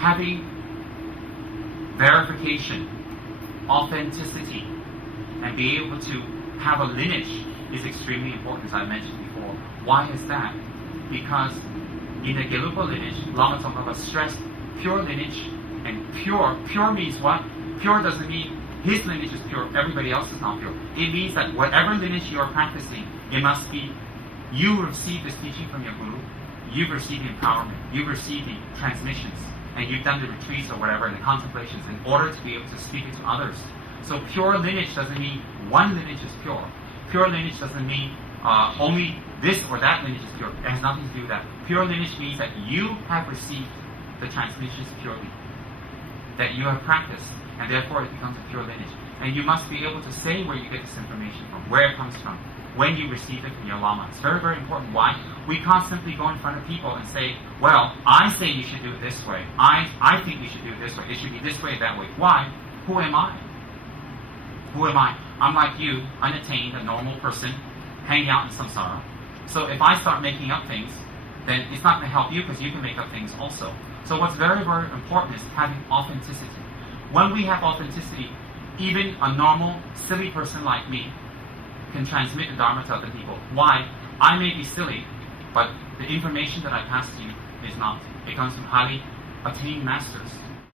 having verification, authenticity, and be able to have a lineage is extremely important, as I mentioned before. Why is that? Because in the Gelugpa lineage, Lama Tsongkhapa stressed pure lineage, and pure. Pure means what? Pure doesn't mean his lineage is pure, everybody else is not pure. It means that whatever lineage you are practicing, it must be, you received this teaching from your Guru, you've received the empowerment, you've received the transmissions, and you've done the retreats or whatever, and the contemplations, in order to be able to speak it to others. So pure lineage doesn't mean one lineage is pure. Pure lineage doesn't mean only this or that lineage is pure. It has nothing to do with that. Pure lineage means that you have received the transmissions purely, that you have practiced, and therefore it becomes a pure lineage. And you must be able to say where you get this information from, where it comes from, when you receive it from your Lama. It's very, very important. Why? We can't simply go in front of people and say, well, I say you should do it this way. I think you should do it this way. It should be this way, that way. Why? Who am I? Who am I? I'm like you, unattained, a normal person, hanging out in samsara. So if I start making up things, then it's not going to help you, because you can make up things also. So what's very, very important is having authenticity. When we have authenticity, even a normal, silly person like me can transmit the Dharma to other people. Why? I may be silly, but the information that I pass to you is not. It comes from highly attained masters.